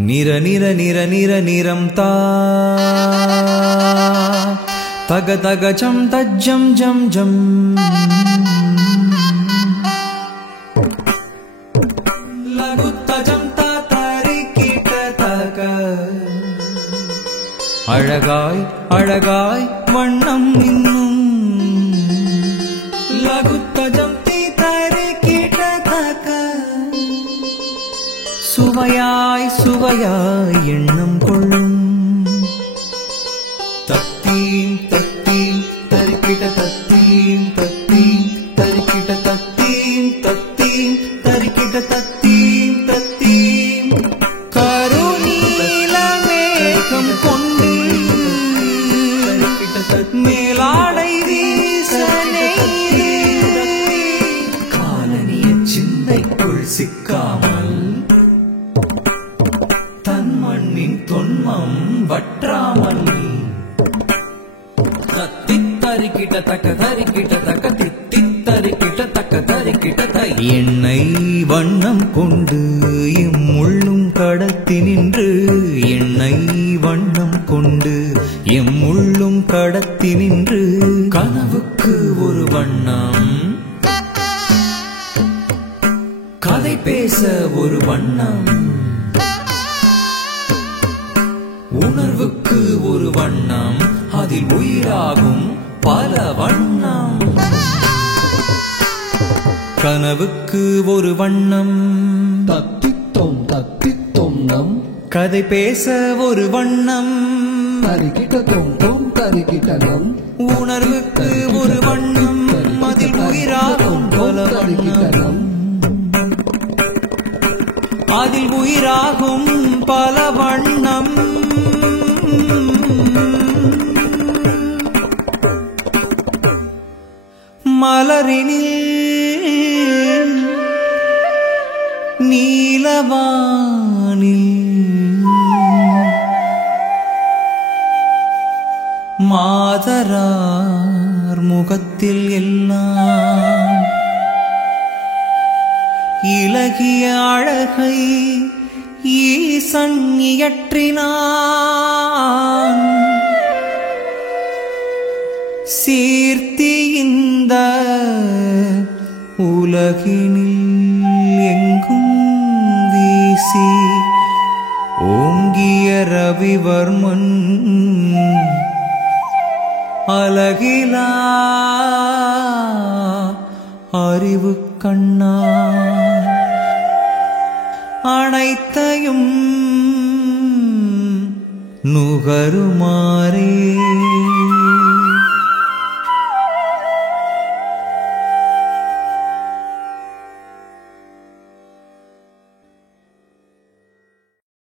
நிற நிற நிற நிற நிறம் தா தக தக ஜம் தஜ்ஜம் ஜம் ஜம் லகுத்தஜம் தா தரிக்கிட்ட தக அழகாய் அழகாய் வண்ணம் இன்னும் லகுத்தஜம் தீ தரிக்கிட்ட தக சுவையாய் சுவையாய் எண்ணம் கொள்ளும் தத்தீம் தத்தீம் தரிக்கிட்ட தத்தீம் தத்தீம் தரிக்கிட்ட தத்தீம் தத்தீம் தரிக்கிட்ட தத்தீம் தத்தீம் கருநீல மேகம் கொண்டு மேலாடை வீசனை காலனிய சிந்தைக்குள் சிக்காமல் தன் மண்ணின் தொன்மம் வற்றாமல் தரிக்கிட்ட தக்க தரிக்கிட்ட தக்க தித்தரிக்கிட்ட தக்க தரிக்கிட்ட தை எண்ணெய் வண்ணம் கொண்டு எம்முள்ளும் கடத்தி நின்று எண்ணெய் வண்ணம் கொண்டு எம்முள்ளும் கடத்தி நின்று கனவுக்கு ஒரு வண்ணம் கதை பேச ஒரு வண்ணம் உணர்வுக்கு ஒரு வண்ணம் அதில் உயிராகும் பல வண்ணம் கனவுக்கு ஒரு வண்ணம் தத்தித்தோம் நம் கதை பேச ஒரு வண்ணம் தரிக்கிட்டோம் உணர்வுக்கு ஒரு வண்ணம் அதில் உயிராகும் பல வண்ணம் அதில் உயிராகும் பல வண்ணம் மலரினில் நீலவானில் மாதரார் முகத்தில் எல்லாம் இலகிய அழகை ஈசன் இயற்றினான் சீர்த்தி இந்த உலகினில் எங்கும் வீசி ஓங்கிய ரவிவர்மன் அழகிலா அறிவு கண்ணான் அனைத்தையும் நுகருமாறே